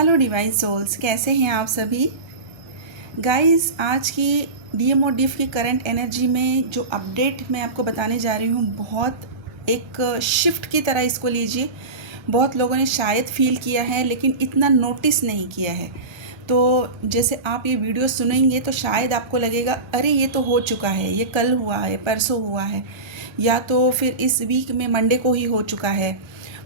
Hello divine souls, कैसे हैं आप सभी गाइस। आज की डीएम और डीएफ की करंट एनर्जी में जो अपडेट मैं आपको बताने जा रही हूँ, बहुत एक शिफ्ट की तरह इसको लीजिए। बहुत लोगों ने शायद फील किया है लेकिन इतना नोटिस नहीं किया है। तो जैसे आप ये वीडियो सुनेंगे तो शायद आपको लगेगा अरे ये तो हो चुका है, ये कल हुआ है, परसों हुआ है, या तो फिर इस वीक में मंडे को ही हो चुका है।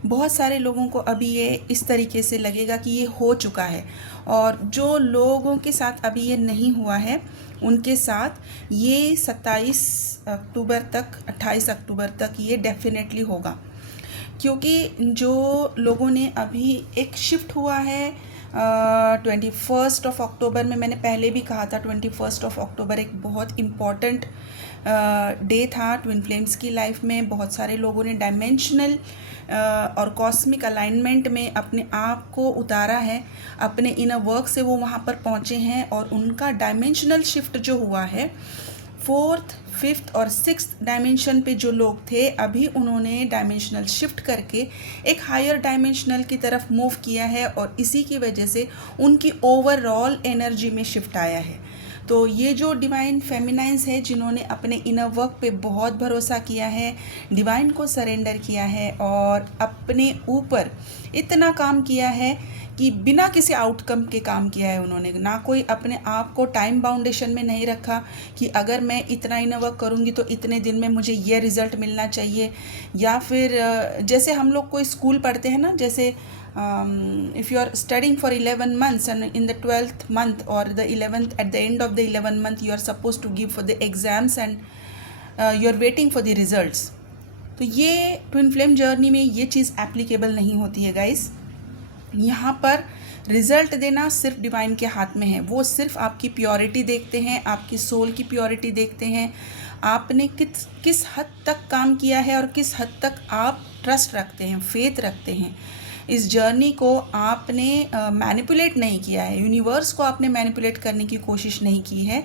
बहुत सारे लोगों को अभी ये इस तरीके से लगेगा कि ये हो चुका है, और जो लोगों के साथ अभी ये नहीं हुआ है उनके साथ ये 27 अक्टूबर तक, 28 अक्टूबर तक ये डेफिनेटली होगा। क्योंकि जो लोगों ने अभी एक शिफ्ट हुआ है 21 ऑफ अक्टूबर में, मैंने पहले भी कहा था 21 ऑफ अक्टूबर एक बहुत इम्पॉर्टेंट डे था ट्विन फ्लेम्स की लाइफ में। बहुत सारे लोगों ने डायमेंशनल और कॉस्मिक अलाइनमेंट में अपने आप को उतारा है, अपने इनर वर्क से वो वहाँ पर पहुँचे हैं, और उनका डायमेंशनल शिफ्ट जो हुआ है 4th, 5th और 6th डायमेंशन पे जो लोग थे, अभी उन्होंने डायमेंशनल शिफ्ट करके एक हायर डायमेंशनल की तरफ मूव किया है, और इसी की वजह से उनकी ओवरऑल एनर्जी में शिफ्ट आया है। तो ये जो डिवाइन फेमिनाइंस है, जिन्होंने अपने इनर वर्क पे बहुत भरोसा किया है, डिवाइन को सरेंडर किया है और अपने ऊपर इतना काम किया है कि बिना किसी आउटकम के काम किया है उन्होंने, ना कोई अपने आप को टाइम बाउंडेशन में नहीं रखा कि अगर मैं इतना इनर वर्क करूँगी तो इतने दिन में मुझे ये रिज़ल्ट मिलना चाहिए। या फिर जैसे हम लोग कोई स्कूल पढ़ते हैं ना, जैसे if you are studying for 11 months and in the 12th month or the 11th, at the end of the 11th month you are supposed to give for the exams and you are waiting for the results। तो ये twin flame journey में ये चीज़ applicable नहीं होती है guys. यहाँ पर result देना सिर्फ डिवाइन के हाथ में है। वो सिर्फ आपकी प्योरिटी देखते हैं, आपकी सोल की प्योरिटी देखते हैं, आपने किस हद तक काम किया है और किस हद तक आप ट्रस्ट रखते हैं, फेथ रखते हैं। इस जर्नी को आपने मैनिपुलेट नहीं किया है, यूनिवर्स को आपने मैनिपुलेट करने की कोशिश नहीं की है,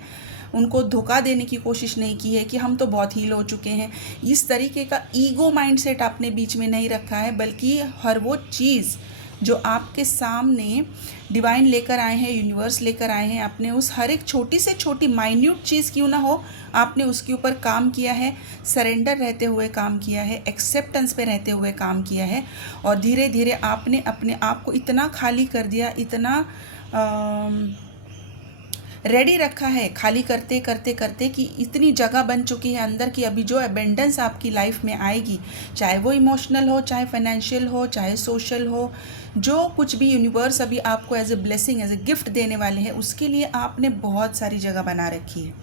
उनको धोखा देने की कोशिश नहीं की है कि हम तो बहुत हील हो चुके हैं। इस तरीके का ईगो माइंडसेट आपने बीच में नहीं रखा है, बल्कि हर वो चीज़ जो आपके सामने डिवाइन लेकर आए हैं, यूनिवर्स लेकर आए हैं, आपने उस हर एक छोटी से छोटी माइन्यूट चीज़ क्यों ना हो, आपने उसके ऊपर काम किया है, सरेंडर रहते हुए काम किया है, एक्सेप्टेंस पे रहते हुए काम किया है, और धीरे धीरे आपने अपने आप को इतना खाली कर दिया, इतना रेडी रखा है, खाली करते करते करते कि इतनी जगह बन चुकी है अंदर की अभी जो एबेंडेंस आपकी लाइफ में आएगी, चाहे वो इमोशनल हो, चाहे फाइनेंशियल हो, चाहे सोशल हो, जो कुछ भी यूनिवर्स अभी आपको as a blessing, as a gift देने वाले हैं, उसके लिए आपने बहुत सारी जगह बना रखी है।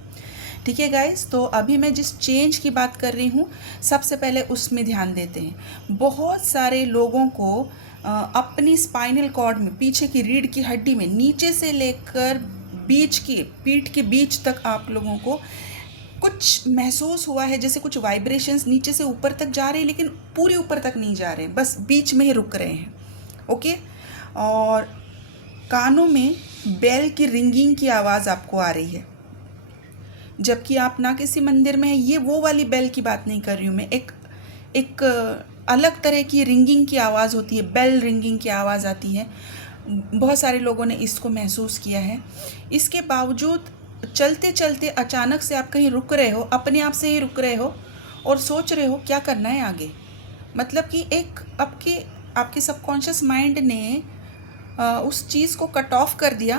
ठीक है गाइस, तो अभी मैं जिस चेंज की बात कर रही हूँ, सबसे पहले उसमें ध्यान देते हैं। बहुत सारे लोगों को अपनी स्पाइनल कॉर्ड में, पीछे की रीढ़ की हड्डी में, नीचे से लेकर बीच की पीठ के बीच तक आप लोगों को कुछ महसूस हुआ है, जैसे कुछ वाइब्रेशंस नीचे से ऊपर तक जा रहे हैं, लेकिन पूरे ऊपर तक नहीं जा रहे हैं, बस बीच में ही रुक रहे हैं। ओके, और कानों में बेल की रिंगिंग की आवाज़ आपको आ रही है, जबकि आप ना किसी मंदिर में है। ये वो वाली बेल की बात नहीं कर रही हूँ मैं, एक अलग तरह की रिंगिंग की आवाज़ होती है, बेल रिंगिंग की आवाज़ आती है। बहुत सारे लोगों ने इसको महसूस किया है। इसके बावजूद चलते चलते अचानक से आप कहीं रुक रहे हो, अपने आप से ही रुक रहे हो, और सोच रहे हो क्या करना है आगे। मतलब कि एक आपके सबकॉन्शियस माइंड ने उस चीज़ को कट ऑफ कर दिया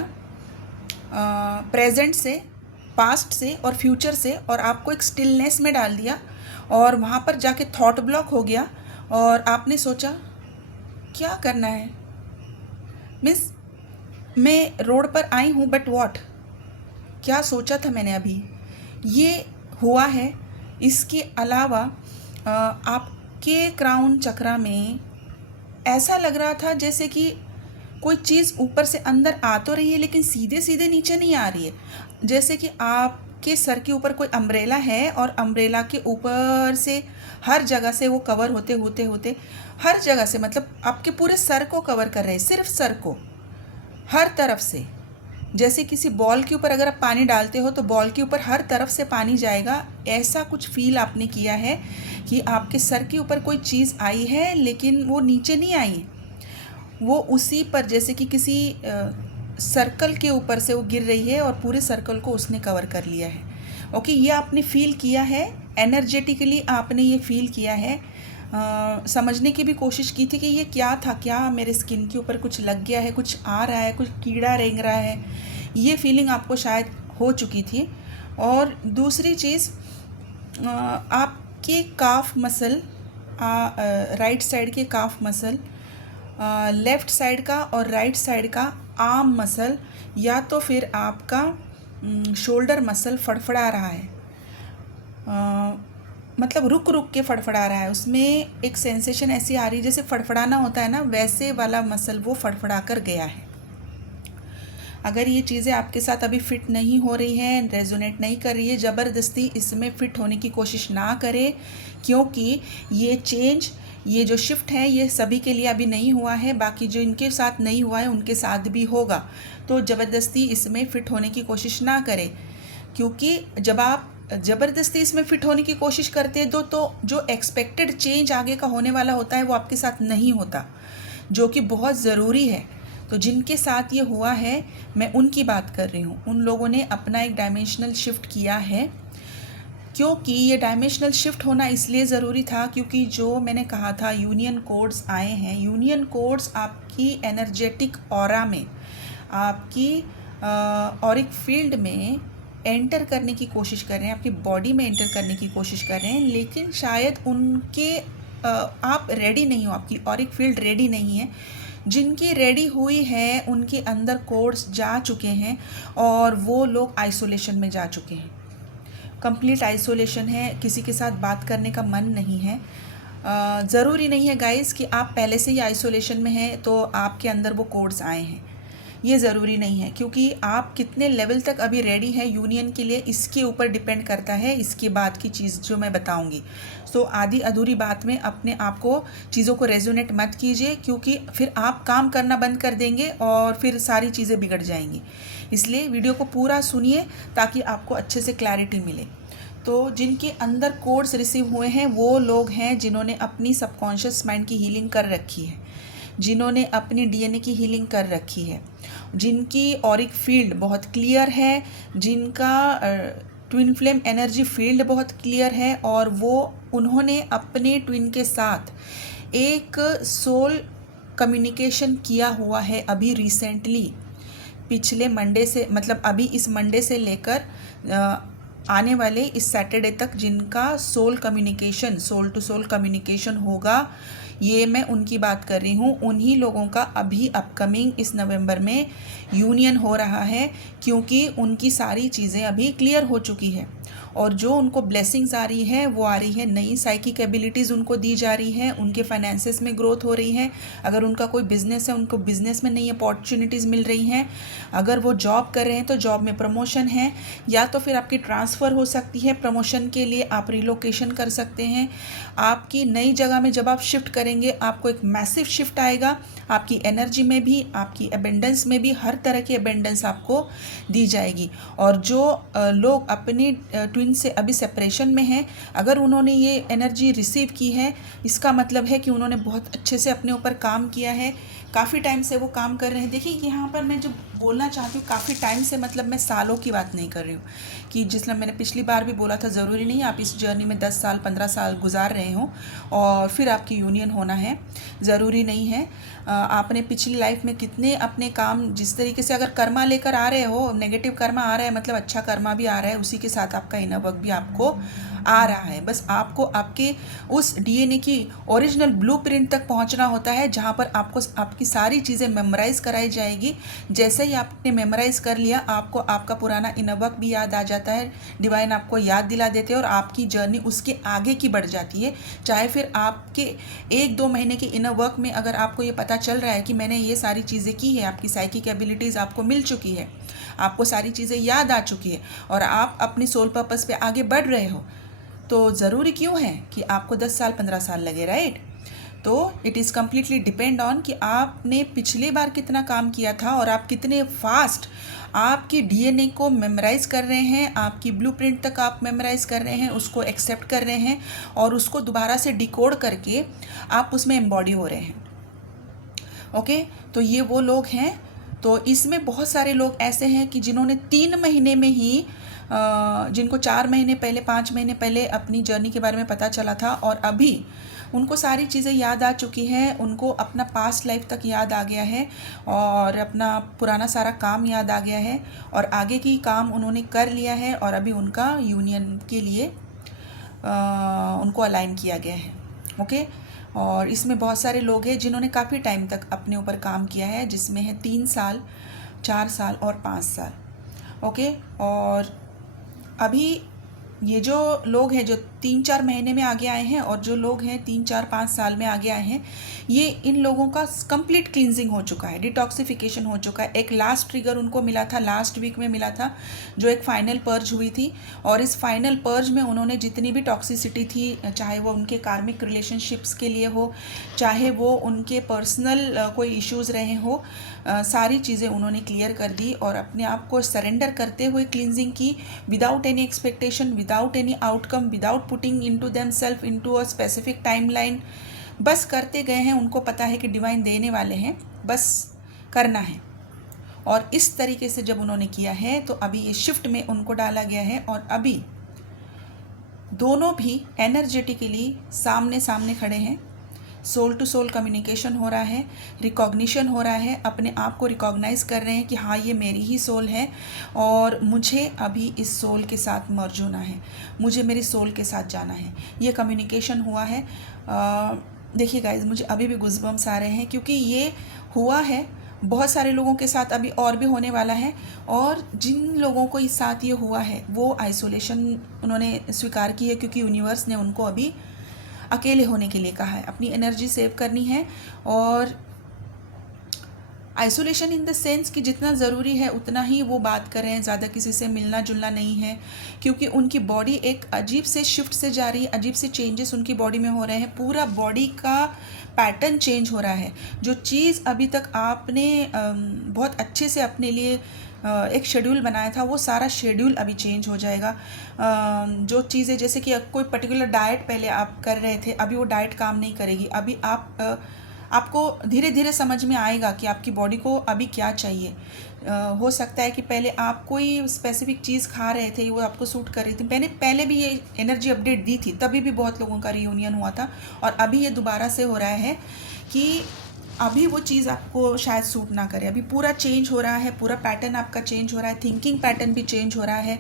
प्रेजेंट से, पास्ट से और फ्यूचर से, और आपको एक स्टिलनेस में डाल दिया, और वहाँ पर जाके थॉट ब्लॉक हो गया, और आपने सोचा क्या करना है। मिस, मैं रोड पर आई हूँ, बट व्हाट, क्या सोचा था मैंने अभी, ये हुआ है। इसके अलावा आपके क्राउन चक्रा में ऐसा लग रहा था जैसे कि कोई चीज़ ऊपर से अंदर आ तो रही है, लेकिन सीधे सीधे नीचे नहीं आ रही है। जैसे कि आपके सर के ऊपर कोई अम्ब्रेला है, और अम्ब्रेला के ऊपर से हर जगह से वो कवर होते होते होते हर जगह से, मतलब आपके पूरे सर को कवर कर रहे हैं, सिर्फ सर को, हर तरफ से। जैसे किसी बॉल के ऊपर अगर आप पानी डालते हो तो बॉल के ऊपर हर तरफ से पानी जाएगा, ऐसा कुछ फील आपने किया है कि आपके सर के ऊपर कोई चीज़ आई है, लेकिन वो नीचे नहीं आई। वो उसी पर जैसे कि किसी सर्कल के ऊपर से वो गिर रही है और पूरे सर्कल को उसने कवर कर लिया है। ओके, ये आपने फील किया है, एनर्जेटिकली आपने ये फील किया है, समझने की भी कोशिश की थी कि ये क्या था, क्या मेरे स्किन के ऊपर कुछ लग गया है, कुछ आ रहा है, कुछ कीड़ा रेंग रहा है, ये फीलिंग आपको शायद हो चुकी थी। और दूसरी चीज़, आपके काफ मसल, राइट साइड के काफ मसल, लेफ़्ट साइड का और राइट साइड का आर्म मसल, या तो फिर आपका शोल्डर मसल फड़फड़ा रहा है, मतलब रुक रुक के फड़फड़ा रहा है। उसमें एक सेंसेशन ऐसी आ रही है जैसे फड़फड़ाना होता है ना, वैसे वाला मसल वो फड़फड़ा कर गया है। अगर ये चीज़ें आपके साथ अभी फ़िट नहीं हो रही हैं, रेजोनेट नहीं कर रही है, ज़बरदस्ती इसमें फ़िट होने की कोशिश ना करें, क्योंकि ये चेंज, ये जो शिफ्ट है ये सभी के लिए अभी नहीं हुआ है। बाकी जो इनके साथ नहीं हुआ है उनके साथ भी होगा। तो ज़बरदस्ती इसमें फ़िट होने की कोशिश ना करें, क्योंकि जब आप ज़बरदस्ती इसमें फ़िट होने की कोशिश करते हैं तो जो एक्सपेक्टेड चेंज आगे का होने वाला होता है वो आपके साथ नहीं होता, जो कि बहुत ज़रूरी है। तो जिनके साथ ये हुआ है मैं उनकी बात कर रही हूँ। उन लोगों ने अपना एक डायमेंशनल शिफ्ट किया है, क्योंकि ये डायमेंशनल शिफ्ट होना इसलिए ज़रूरी था क्योंकि जो मैंने कहा था यूनियन कोड्स आए हैं। यूनियन कोड्स आपकी एनर्जेटिक ऑरा में, आपकी ऑरिक फील्ड में एंटर करने की कोशिश कर रहे हैं, आपकी बॉडी में एंटर करने की कोशिश कर रहे हैं, लेकिन शायद उनके आप रेडी नहीं हो, आपकी ऑरिक फील्ड रेडी नहीं है। जिनकी रेडी हुई है उनके अंदर कोड्स जा चुके हैं और वो लोग आइसोलेशन में जा चुके हैं, कंप्लीट आइसोलेशन है, किसी के साथ बात करने का मन नहीं है। ज़रूरी नहीं है गाइस कि आप पहले से ही आइसोलेशन में हैं तो आपके अंदर वो कोड्स आए हैं, ये ज़रूरी नहीं है, क्योंकि आप कितने लेवल तक अभी रेडी है यूनियन के लिए इसके ऊपर डिपेंड करता है इसके बाद की चीज़ जो मैं बताऊंगी। सो आधी अधूरी बात में अपने आप को चीज़ों को रेजोनेट मत कीजिए, क्योंकि फिर आप काम करना बंद कर देंगे और फिर सारी चीज़ें बिगड़ जाएंगी। इसलिए वीडियो को पूरा सुनिए ताकि आपको अच्छे से क्लैरिटी मिले। तो जिनके अंदर कोड्स रिसीव हुए हैं वो लोग हैं जिन्होंने अपनी सबकॉन्शियस माइंड की हीलिंग कर रखी है, जिन्होंने अपनी डीएनए की हीलिंग कर रखी है, जिनकी ऑरिक फील्ड बहुत क्लियर है, जिनका ट्विन फ्लेम एनर्जी फील्ड बहुत क्लियर है, और वो उन्होंने अपने ट्विन के साथ एक सोल कम्युनिकेशन किया हुआ है अभी रिसेंटली, पिछले मंडे से, मतलब अभी इस मंडे से लेकर आने वाले इस सैटरडे तक जिनका soul communication, soul to soul communication होगा, ये मैं उनकी बात कर रही हूँ। उन्हीं लोगों का अभी अपकमिंग इस नवंबर में यूनियन हो रहा है, क्योंकि उनकी सारी चीज़ें अभी क्लियर हो चुकी है और जो उनको ब्लेसिंग्स आ रही है वो आ रही है, नई साइकिक एबिलिटीज़ उनको दी जा रही है, उनके फाइनेंसेस में ग्रोथ हो रही है। अगर उनका कोई बिजनेस है उनको बिजनेस में नई अपॉर्चुनिटीज़ मिल रही हैं। अगर वो जॉब कर रहे हैं तो जॉब में प्रमोशन है, या तो फिर आपकी ट्रांसफ़र हो सकती है, प्रमोशन के लिए आप रिलोकेशन कर सकते हैं। आपकी नई जगह में जब आप शिफ्ट करेंगे आपको एक मैसिव शिफ्ट आएगा, आपकी एनर्जी में भी, आपकी एबेंडेंस में भी, हर तरह की एबेंडेंस आपको दी जाएगी। और जो लोग अपनी ट्विन से अभी सेपरेशन में हैं, अगर उन्होंने ये एनर्जी रिसीव की है, इसका मतलब है कि उन्होंने बहुत अच्छे से अपने ऊपर काम किया है, काफ़ी टाइम से वो काम कर रहे हैं। देखिए यहाँ पर मैं जो बोलना चाहती हूँ काफ़ी टाइम से, मतलब मैं सालों की बात नहीं कर रही हूँ, कि जिसमें मैंने पिछली बार भी बोला था ज़रूरी नहीं आप इस जर्नी में 10 साल 15 साल गुजार रहे हो और फिर आपकी यूनियन होना है, ज़रूरी नहीं है। आपने पिछली लाइफ में कितने अपने काम, जिस तरीके से अगर कर्मा लेकर आ रहे हो, नेगेटिव कर्मा आ रहा है मतलब अच्छा कर्मा भी आ रहा है, उसी के साथ आपका इनर वर्क भी आपको आ रहा है। बस आपको आपके उस डीएनए की ओरिजिनल ब्लूप्रिंट तक पहुंचना होता है, जहां पर आपको आपकी सारी चीज़ें मेमोराइज़ कराई जाएगी। जैसे ही आपने मेमोराइज़ कर लिया, आपको आपका पुराना इनर वर्क भी याद आ जाता है, डिवाइन आपको याद दिला देते हैं और आपकी जर्नी उसके आगे की बढ़ जाती है। चाहे फिर आपके 1-2 महीने के इनर वर्क में अगर आपको ये पता चल रहा है कि मैंने ये सारी चीज़ें की है, आपकी साइकिक एबिलिटीज़ आपको मिल चुकी है, आपको सारी चीज़ें याद आ चुकी है और आप अपनी सोल पर्पस पे आगे बढ़ रहे हो, तो ज़रूरी क्यों है कि आपको 10 साल 15 साल लगे, राइट? तो it is completely depend on कि आपने पिछली बार कितना काम किया था और आप कितने फास्ट आपकी डीएनए को मेमोराइज़ कर रहे हैं, आपकी ब्लूप्रिंट तक आप मेमोराइज़ कर रहे हैं, उसको एक्सेप्ट कर रहे हैं और उसको दोबारा से डिकोड करके आप उसमें एम्बॉडी हो रहे हैं। ओके, तो ये वो लोग हैं। तो इसमें बहुत सारे लोग ऐसे हैं कि जिन्होंने 3 महीने में ही जिनको 4 महीने पहले 5 महीने पहले अपनी जर्नी के बारे में पता चला था और अभी उनको सारी चीज़ें याद आ चुकी हैं, उनको अपना पास्ट लाइफ तक याद आ गया है और अपना पुराना सारा काम याद आ गया है और आगे की काम उन्होंने कर लिया है और अभी उनका यूनियन के लिए उनको अलाइन किया गया है। ओके, और इसमें बहुत सारे लोग हैं जिन्होंने काफ़ी टाइम तक अपने ऊपर काम किया है, जिसमें है 3 साल, 4 साल और 5 साल। ओके, और अभी ये जो लोग हैं जो 3-4 महीने में आगे आए हैं और जो लोग हैं 3-4-5 साल में आगे आए हैं, ये इन लोगों का कंप्लीट क्लींजिंग हो चुका है, डिटॉक्सिफिकेशन हो चुका है। एक लास्ट ट्रिगर उनको मिला था, लास्ट वीक में मिला था, जो एक फाइनल पर्ज हुई थी और इस फाइनल पर्ज में उन्होंने जितनी भी टॉक्सिसिटी थी, चाहे वो उनके कार्मिक रिलेशनशिप्स के लिए हो, चाहे वो उनके पर्सनल कोई इश्यूज़ रहे हो, सारी चीज़ें उन्होंने क्लियर कर दी और अपने आप को सरेंडर करते हुए क्लींजिंग की, without any expectation, without any outcome, without putting into themselves into a specific timeline. बस करते गए हैं, उनको पता है कि डिवाइन देने वाले हैं, बस करना है। और इस तरीके से जब उन्होंने किया है तो अभी ये शिफ्ट में उनको डाला गया है और अभी दोनों भी एनर्जेटिकली सामने सामने खड़े हैं। सोल टू सोल कम्युनिकेशन हो रहा है, रिकॉग्निशन हो रहा है, अपने आप को रिकॉग्नाइज कर रहे हैं कि हाँ ये मेरी ही सोल है और मुझे अभी इस सोल के साथ मर्ज होना है, मुझे मेरी सोल के साथ जाना है। ये कम्युनिकेशन हुआ है। देखिए गाइज, मुझे अभी भी गुज़बम्स आ रहे हैं क्योंकि ये हुआ है बहुत सारे लोगों के साथ, अभी और भी होने वाला है। और जिन लोगों को इस साथ ये हुआ है वो आइसोलेशन उन्होंने स्वीकार की है क्योंकि यूनिवर्स ने उनको अभी अकेले होने के लिए कहा है, अपनी एनर्जी सेव करनी है। और आइसोलेशन इन द सेंस कि जितना ज़रूरी है उतना ही वो बात कर रहे हैं, ज़्यादा किसी से मिलना जुलना नहीं है क्योंकि उनकी बॉडी एक अजीब से शिफ्ट से जा रही है, अजीब से चेंजेस उनकी बॉडी में हो रहे हैं, पूरा बॉडी का पैटर्न चेंज हो रहा है। जो चीज़ अभी तक आपने बहुत अच्छे से अपने लिए एक शेड्यूल बनाया था, वो सारा शेड्यूल अभी चेंज हो जाएगा। जो चीज़ें जैसे कि कोई पर्टिकुलर डाइट पहले आप कर रहे थे, अभी वो डाइट काम नहीं करेगी। अभी आपको धीरे धीरे समझ में आएगा कि आपकी बॉडी को अभी क्या चाहिए। हो सकता है कि पहले आप कोई स्पेसिफिक चीज़ खा रहे थे, वो आपको सूट कर रही थी। मैंने पहले भी ये एनर्जी अपडेट दी थी, तभी भी बहुत लोगों का रियूनियन हुआ था और अभी ये दोबारा से हो रहा है कि अभी वो चीज़ आपको शायद सूट ना करे। अभी पूरा चेंज हो रहा है, पूरा पैटर्न आपका चेंज हो रहा है, थिंकिंग पैटर्न भी चेंज हो रहा है।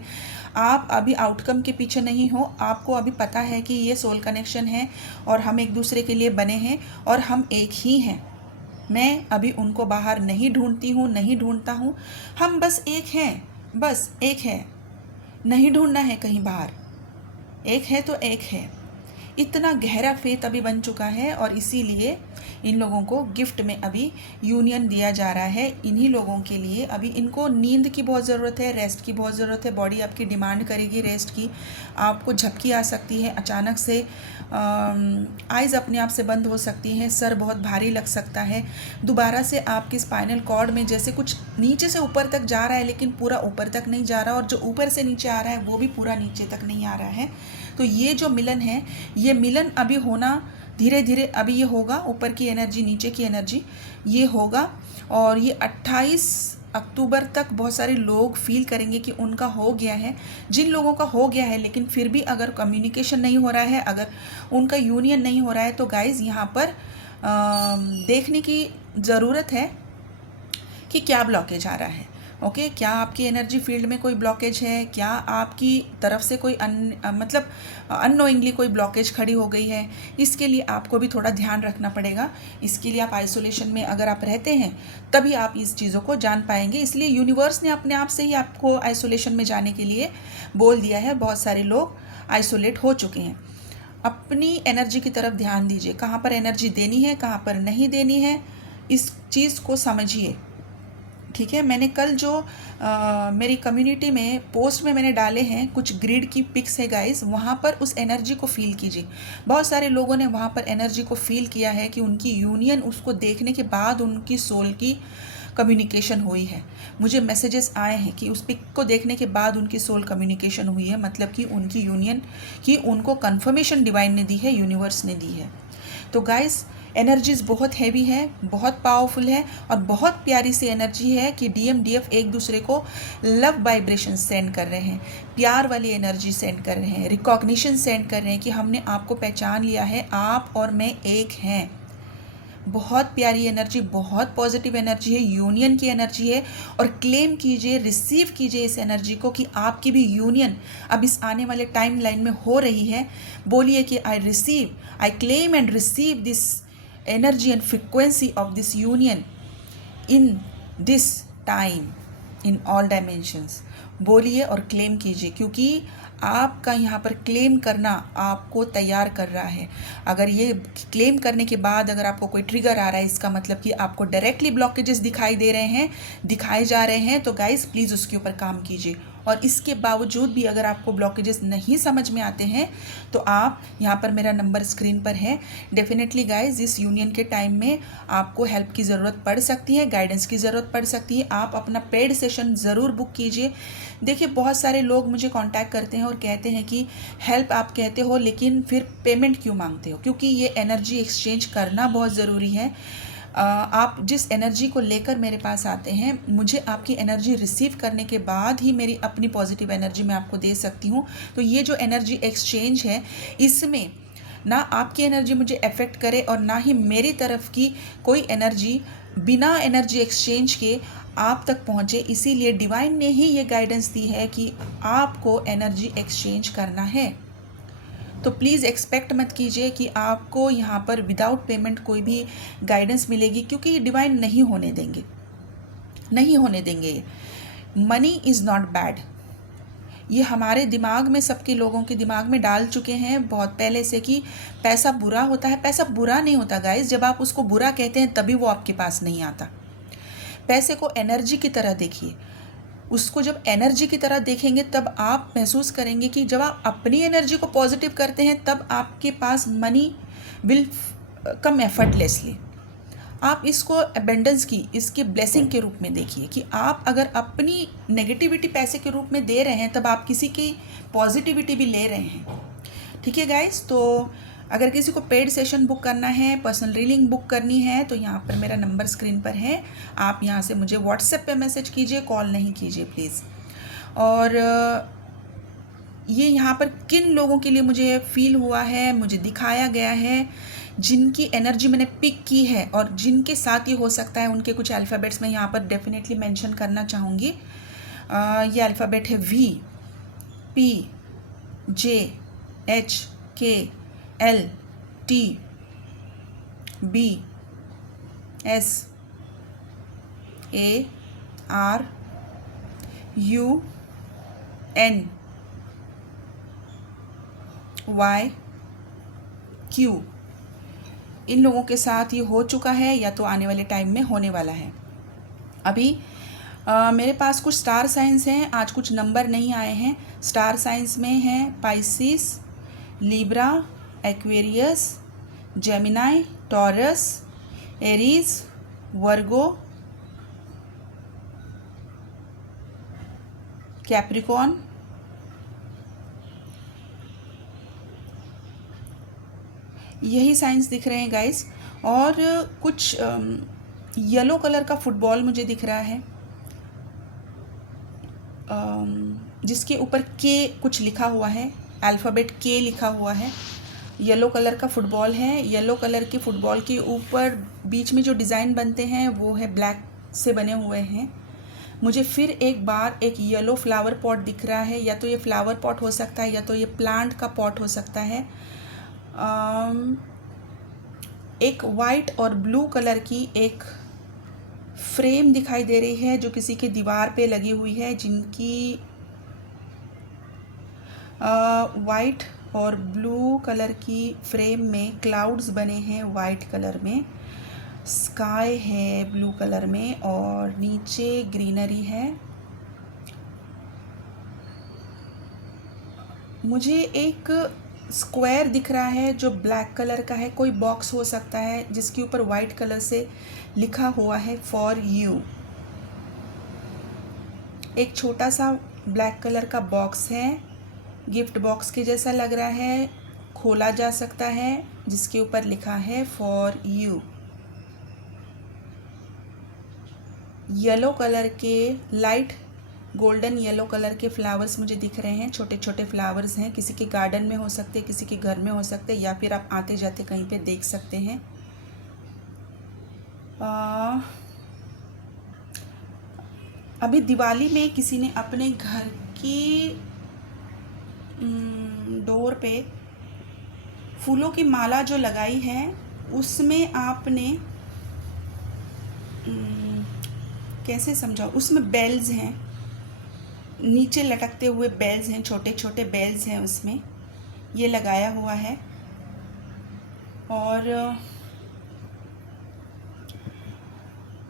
आप अभी आउटकम के पीछे नहीं हो, आपको अभी पता है कि ये सोल कनेक्शन है और हम एक दूसरे के लिए बने हैं और हम एक ही हैं। मैं अभी उनको बाहर नहीं ढूंढती हूँ, नहीं ढूंढता हूँ, हम बस एक हैं, बस एक है, नहीं ढूंढना है कहीं बाहर, एक है तो एक है। इतना गहरा फेथ अभी बन चुका है और इसीलिए इन लोगों को गिफ्ट में अभी यूनियन दिया जा रहा है। इन्हीं लोगों के लिए अभी इनको नींद की बहुत ज़रूरत है, रेस्ट की बहुत ज़रूरत है। बॉडी आपकी डिमांड करेगी रेस्ट की, आपको झपकी आ सकती है, अचानक से आइज़ अपने आप से बंद हो सकती हैं, सर बहुत भारी लग सकता है, दोबारा से आपकी स्पाइनल कॉर्ड में जैसे कुछ नीचे से ऊपर तक जा रहा है लेकिन पूरा ऊपर तक नहीं जा रहा और जो ऊपर से नीचे आ रहा है वो भी पूरा नीचे तक नहीं आ रहा है। तो ये जो मिलन है, ये मिलन अभी होना धीरे धीरे अभी ये होगा, ऊपर की एनर्जी नीचे की एनर्जी ये होगा और ये 28 अक्टूबर तक बहुत सारे लोग फील करेंगे कि उनका हो गया है। जिन लोगों का हो गया है लेकिन फिर भी अगर कम्युनिकेशन नहीं हो रहा है, अगर उनका यूनियन नहीं हो रहा है, तो गाइज़ यहाँ पर देखने की ज़रूरत है कि क्या ब्लॉकेज आ रहा है। ओके, क्या आपकी एनर्जी फील्ड में कोई ब्लॉकेज है, क्या आपकी तरफ से कोई मतलब अननोइंगली कोई ब्लॉकेज खड़ी हो गई है, इसके लिए आपको भी थोड़ा ध्यान रखना पड़ेगा। इसके लिए आप आइसोलेशन में अगर आप रहते हैं तभी आप इस चीज़ों को जान पाएंगे। इसलिए यूनिवर्स ने अपने आप से ही आपको आइसोलेशन में जाने के लिए बोल दिया है। बहुत सारे लोग आइसोलेट हो चुके हैं। अपनी एनर्जी की तरफ ध्यान दीजिए, कहाँ पर एनर्जी देनी है, कहाँ पर नहीं देनी है, इस चीज़ को समझिए। ठीक है, मैंने कल जो मेरी कम्युनिटी में पोस्ट में मैंने डाले हैं कुछ ग्रिड की पिक्स है गाइस, वहाँ पर उस एनर्जी को फील कीजिए। बहुत सारे लोगों ने वहाँ पर एनर्जी को फील किया है कि उनकी यूनियन, उसको देखने के बाद उनकी सोल की कम्युनिकेशन हुई है। मुझे मैसेजेस आए हैं कि उस पिक को देखने के बाद उनकी सोल कम्युनिकेशन हुई है, मतलब कि उनकी यूनियन की उनको कन्फर्मेशन डिवाइन ने दी है, यूनिवर्स ने दी है। तो गाइस, एनर्जीज बहुत हैवी है, बहुत पावरफुल है और बहुत प्यारी सी एनर्जी है कि DMDF एक दूसरे को लव वाइब्रेशन सेंड कर रहे हैं, प्यार वाली एनर्जी सेंड कर रहे हैं, रिकॉग्निशन सेंड कर रहे हैं कि हमने आपको पहचान लिया है, आप और मैं एक हैं। बहुत प्यारी एनर्जी, बहुत पॉजिटिव एनर्जी है, यूनियन की एनर्जी है। और क्लेम कीजिए, रिसीव कीजिए इस एनर्जी को कि आपकी भी यूनियन अब इस आने वाले टाइम लाइन में हो रही है। बोलिए कि I receive, I claim and receive this energy and frequency of this union in this time in all dimensions. बोलिए और क्लेम कीजिए, क्योंकि आपका यहाँ पर क्लेम करना आपको तैयार कर रहा है। अगर ये क्लेम करने के बाद अगर आपको कोई ट्रिगर आ रहा है, इसका मतलब कि आपको डायरेक्टली ब्लॉकेजेस दिखाई दे रहे हैं, दिखाए जा रहे हैं, तो गाइस प्लीज़ उसके ऊपर काम कीजिए। और इसके बावजूद भी अगर आपको ब्लॉकेजेस नहीं समझ में आते हैं तो आप यहाँ पर मेरा नंबर स्क्रीन पर है। डेफिनेटली गाइस इस यूनियन के टाइम में आपको हेल्प की ज़रूरत पड़ सकती है, गाइडेंस की ज़रूरत पड़ सकती है। आप अपना पेड सेशन ज़रूर बुक कीजिए। देखिए बहुत सारे लोग मुझे कांटेक्ट करते हैं और कहते हैं कि हेल्प आप कहते हो लेकिन फिर पेमेंट क्यों मांगते हो, क्योंकि ये एनर्जी एक्सचेंज करना बहुत ज़रूरी है। आप जिस एनर्जी को लेकर मेरे पास आते हैं, मुझे आपकी एनर्जी रिसीव करने के बाद ही मेरी अपनी पॉजिटिव एनर्जी मैं आपको दे सकती हूँ। तो ये जो एनर्जी एक्सचेंज है, इसमें ना आपकी एनर्जी मुझे अफेक्ट करे और ना ही मेरी तरफ की कोई एनर्जी बिना एनर्जी एक्सचेंज के आप तक पहुँचे। इसीलिए डिवाइन ने ही ये गाइडेंस दी है कि आपको एनर्जी एक्सचेंज करना है। तो प्लीज़ एक्सपेक्ट मत कीजिए कि आपको यहाँ पर विदाउट पेमेंट कोई भी गाइडेंस मिलेगी, क्योंकि डिवाइन नहीं होने देंगे, नहीं होने देंगे। मनी इज़ नॉट बैड, ये हमारे दिमाग में, सबके लोगों के दिमाग में डाल चुके हैं बहुत पहले से कि पैसा बुरा होता है। पैसा बुरा नहीं होता गाइस, जब आप उसको बुरा कहते हैं तभी वो आपके पास नहीं आता। पैसे को एनर्जी की तरह देखिए, उसको जब एनर्जी की तरह देखेंगे तब आप महसूस करेंगे कि जब आप अपनी एनर्जी को पॉजिटिव करते हैं तब आपके पास मनी विल कम एफर्टलेसली। आप इसको अबेंडेंस की, इसके ब्लेसिंग के रूप में देखिए कि आप अगर अपनी नेगेटिविटी पैसे के रूप में दे रहे हैं तब आप किसी की पॉजिटिविटी भी ले रहे हैं। ठीक है गाइस, तो अगर किसी को पेड सेशन बुक करना है, पर्सनल रीडिंग बुक करनी है, तो यहाँ पर मेरा नंबर स्क्रीन पर है। आप यहाँ से मुझे व्हाट्सएप पे मैसेज कीजिए, कॉल नहीं कीजिए प्लीज़। और ये यहाँ पर किन लोगों के लिए मुझे फील हुआ है, मुझे दिखाया गया है, जिनकी एनर्जी मैंने पिक की है और जिनके साथ ये हो सकता है, उनके कुछ अल्फ़ाबेट्स मैं यहाँ पर डेफिनेटली मेंशन करना चाहूँगी। ये अल्फ़ाबेट है V, P, J, H, K, L, T, B, S, A, R, U, N, Y, Q। इन लोगों के साथ ये हो चुका है या तो आने वाले टाइम में होने वाला है। अभी मेरे पास कुछ स्टार साइंस हैं, आज कुछ नंबर नहीं आए हैं। स्टार साइंस में हैं Pisces, Libra, Aquarius, Gemini, Taurus, Aries, Virgo, Capricorn, यही साइंस दिख रहे हैं गाइस। और कुछ येलो कलर का फुटबॉल मुझे दिख रहा है, जिसके ऊपर के कुछ लिखा हुआ है, अल्फ़ाबेट के लिखा हुआ है। येलो कलर का फुटबॉल है। येलो कलर के फुटबॉल के ऊपर बीच में जो डिज़ाइन बनते हैं वो है ब्लैक से बने हुए हैं। मुझे फिर एक बार एक येलो फ्लावर पॉट दिख रहा है, या तो ये फ्लावर पॉट हो सकता है या तो ये प्लांट का पॉट हो सकता है। एक वाइट और ब्लू कलर की एक फ्रेम दिखाई दे रही है जो किसी के दीवार पे लगी हुई है, जिनकी वाइट और ब्लू कलर की फ्रेम में क्लाउड्स बने हैं वाइट कलर में, स्काई है ब्लू कलर में और नीचे ग्रीनरी है। मुझे एक स्क्वायर दिख रहा है जो ब्लैक कलर का है, कोई बॉक्स हो सकता है जिसके ऊपर वाइट कलर से लिखा हुआ है फॉर यू। एक छोटा सा ब्लैक कलर का बॉक्स है, गिफ्ट बॉक्स के जैसा लग रहा है, खोला जा सकता है, जिसके ऊपर लिखा है फॉर यू। येलो कलर के, लाइट गोल्डन येलो कलर के फ्लावर्स मुझे दिख रहे हैं। छोटे छोटे फ्लावर्स हैं, किसी के गार्डन में हो सकते हैं, किसी के घर में हो सकते हैं, या फिर आप आते जाते कहीं पे देख सकते हैं। अभी दिवाली में किसी ने अपने घर की डोर पे फूलों की माला जो लगाई है, उसमें आपने कैसे समझाओ, उसमें बेल्स हैं, नीचे लटकते हुए बेल्स हैं, छोटे छोटे बेल्स हैं उसमें, ये लगाया हुआ है। और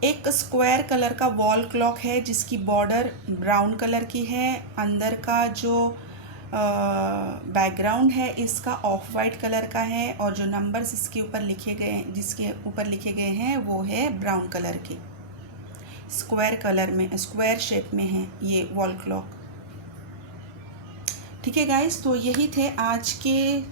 एक स्क्वायर कलर का वॉल क्लॉक है जिसकी बॉर्डर ब्राउन कलर की है। अंदर का जो बैकग्राउंड है इसका ऑफ वाइट कलर का है, और जो नंबर्स इसके ऊपर लिखे गए, जिसके ऊपर लिखे गए हैं वो है ब्राउन कलर के। स्क्वायर कलर में, स्क्वायर शेप में है ये वॉल क्लॉक। ठीक है गाइस, तो यही थे आज के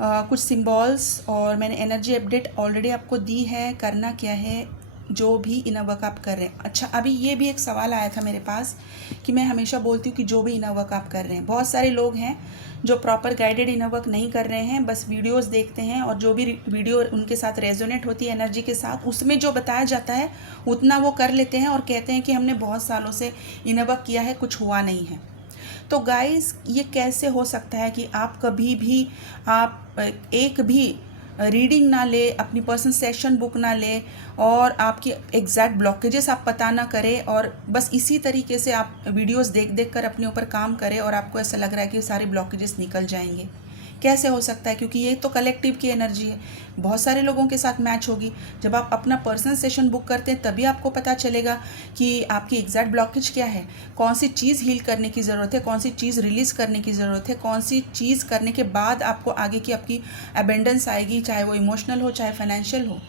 कुछ सिंबल्स, और मैंने एनर्जी अपडेट ऑलरेडी आपको दी है। करना क्या है, जो भी इनर वर्क आप कर रहे हैं। अच्छा, अभी ये भी एक सवाल आया था मेरे पास कि मैं हमेशा बोलती हूँ कि जो भी इनर वर्क आप कर रहे हैं, बहुत सारे लोग हैं जो प्रॉपर गाइडेड इनर वर्क नहीं कर रहे हैं, बस वीडियोस देखते हैं, और जो भी वीडियो उनके साथ रेजोनेट होती है एनर्जी के साथ, उसमें जो बताया जाता है उतना वो कर लेते हैं और कहते हैं कि हमने बहुत सालों से इनर वर्क किया है, कुछ हुआ नहीं है। तो गाइस, ये कैसे हो सकता है कि आप कभी भी आप एक भी रीडिंग ना ले, अपनी पर्सनल सेशन बुक ना ले, और आपकी एग्जैक्ट ब्लॉकेजेस आप पता ना करें, और बस इसी तरीके से आप वीडियोस देख देख कर अपने ऊपर काम करें और आपको ऐसा लग रहा है कि सारे ब्लॉकेजेस निकल जाएंगे? कैसे हो सकता है? क्योंकि ये तो कलेक्टिव की एनर्जी है, बहुत सारे लोगों के साथ मैच होगी। जब आप अपना पर्सनल सेशन बुक करते हैं तभी आपको पता चलेगा कि आपकी एग्जैक्ट ब्लॉकेज क्या है, कौन सी चीज़ हील करने की ज़रूरत है, कौन सी चीज़ रिलीज़ करने की ज़रूरत है, कौन सी चीज़ करने के बाद आपको आगे की आपकी अबेंडेंस आएगी, चाहे वो इमोशनल हो चाहे फाइनेंशियल हो।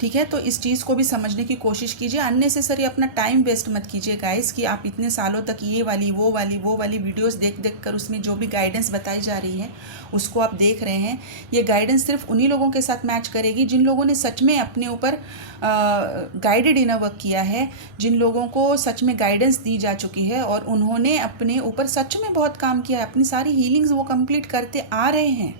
ठीक है, तो इस चीज़ को भी समझने की कोशिश कीजिए। अननेसेसरी अपना टाइम वेस्ट मत कीजिए गाइस, कि आप इतने सालों तक ये वाली वो वाली वीडियोस देख देख कर उसमें जो भी गाइडेंस बताई जा रही है उसको आप देख रहे हैं। ये गाइडेंस सिर्फ उन्हीं लोगों के साथ मैच करेगी जिन लोगों ने सच में अपने ऊपर गाइडेड इनर वर्क किया है, जिन लोगों को सच में गाइडेंस दी जा चुकी है और उन्होंने अपने ऊपर सच में बहुत काम किया है, अपनी सारी हीलिंग्स वो कंप्लीट करते आ रहे हैं।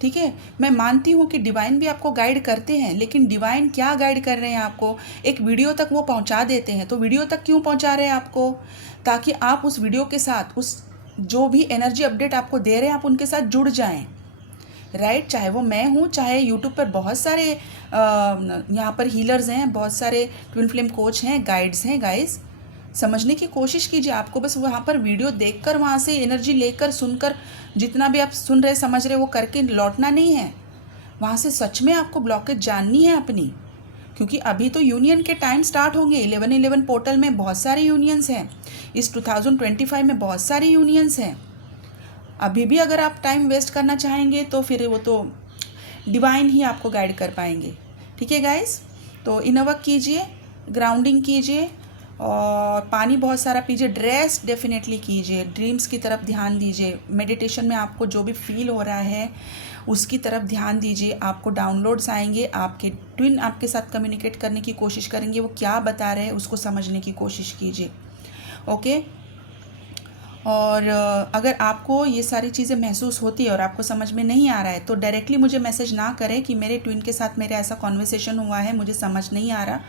ठीक है, मैं मानती हूँ कि डिवाइन भी आपको गाइड करते हैं, लेकिन डिवाइन क्या गाइड कर रहे हैं आपको, एक वीडियो तक वो पहुँचा देते हैं। तो वीडियो तक क्यों पहुँचा रहे हैं आपको? ताकि आप उस वीडियो के साथ, उस जो भी एनर्जी अपडेट आपको दे रहे हैं, आप उनके साथ जुड़ जाएं। राइट, चाहे वो मैं हूँ, चाहे यूट्यूब पर बहुत सारे यहाँ पर हीलर्स हैं, बहुत सारे ट्विन फ्लेम कोच हैं, गाइड्स हैं। गाइस, समझने की कोशिश कीजिए। आपको बस वहाँ पर वीडियो देखकर वहाँ से एनर्जी लेकर, सुनकर, जितना भी आप सुन रहे समझ रहे वो करके लौटना नहीं है। वहाँ से सच में आपको ब्लॉकेज जाननी है अपनी, क्योंकि अभी तो यूनियन के टाइम स्टार्ट होंगे। 11/11 पोर्टल में बहुत सारे यूनियंस हैं, इस 2025 में बहुत सारे यूनियंस हैं। अभी भी अगर आप टाइम वेस्ट करना चाहेंगे तो फिर वो तो डिवाइन ही आपको गाइड कर पाएंगे। ठीक है गाइस, तो इनर वर्क कीजिए, ग्राउंडिंग कीजिए, और पानी बहुत सारा पीजिए, रेस्ट डेफिनेटली कीजिए, ड्रीम्स की तरफ ध्यान दीजिए, मेडिटेशन में आपको जो भी फील हो रहा है उसकी तरफ ध्यान दीजिए। आपको डाउनलोड्स आएंगे, आपके ट्विन आपके साथ कम्युनिकेट करने की कोशिश करेंगे, वो क्या बता रहे हैं उसको समझने की कोशिश कीजिए। ओके, और अगर आपको ये सारी चीज़ें महसूस होती है और आपको समझ में नहीं आ रहा है तो डायरेक्टली मुझे मैसेज ना करें कि मेरे ट्विन के साथ मेरा ऐसा कॉन्वर्सेशन हुआ है, मुझे समझ नहीं आ रहा।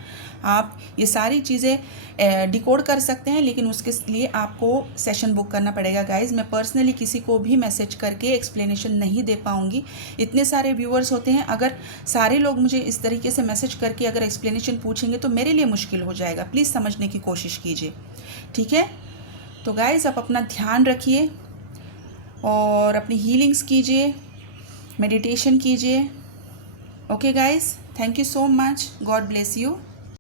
आप ये सारी चीज़ें डिकोड कर सकते हैं, लेकिन उसके लिए आपको सेशन बुक करना पड़ेगा गाइज। मैं पर्सनली किसी को भी मैसेज करके एक्सप्लेनेशन नहीं दे पाऊँगी, इतने सारे व्यूअर्स होते हैं। अगर सारे लोग मुझे इस तरीके से मैसेज करके अगर एक्सप्लेनेशन पूछेंगे तो मेरे लिए मुश्किल हो जाएगा। प्लीज़ समझने की कोशिश कीजिए। ठीक है, तो गाइज़, आप अपना ध्यान रखिए और अपनी हीलिंग्स कीजिए, मेडिटेशन कीजिए। Okay guys, thank you so much, God bless you.